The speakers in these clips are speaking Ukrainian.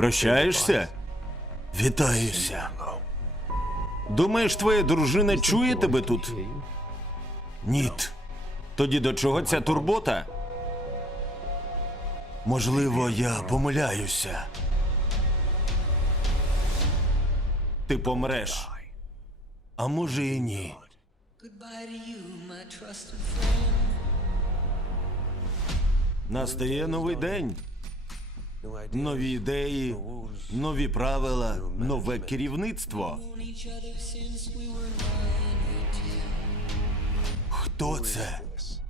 Прощаєшся? Вітаюся. Думаєш, твоя дружина чує тебе тут? Ніт. Тоді до чого ця турбота? Можливо, я помиляюся. Ти помреш. А може і ні. Настає новий день. Нові ідеї, нові правила, нове керівництво. Хто це?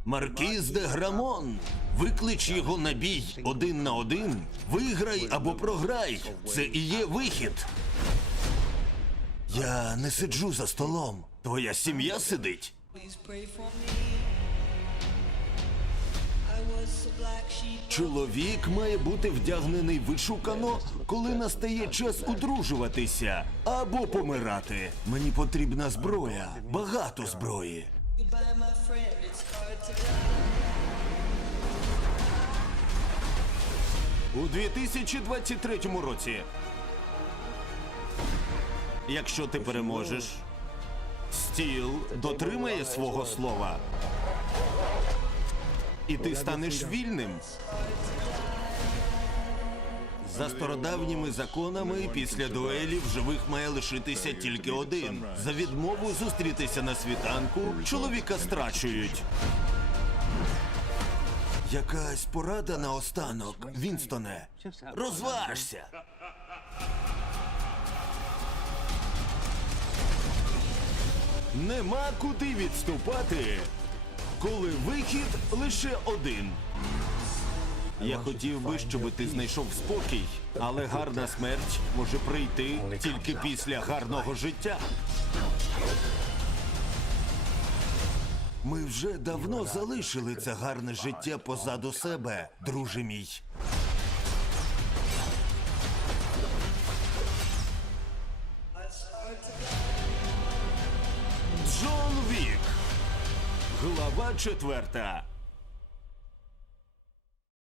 Маркіз де Грамон. Виклич його на бій один на один. Виграй або програй. Це і є вихід. Я не сиджу за столом. Твоя сім'я сидить. Чоловік має бути вдягнений вишукано, коли настає час одружуватися або помирати. Мені потрібна зброя, багато зброї. У 2023 році. Якщо ти переможеш, стіл дотримає свого слова. І ти станеш вільним. За стародавніми законами, після дуелі в живих має лишитися тільки один. За відмову зустрітися на світанку чоловіка страчують. Якась порада наостанок, Вінстоне. Розважся. Нема куди відступати, коли вихід лише один. Я хотів би, щоб ти знайшов спокій, але гарна смерть може прийти тільки після гарного життя. Ми вже давно залишили це гарне життя позаду себе, друже мій. Джон Вік. Глава четверта.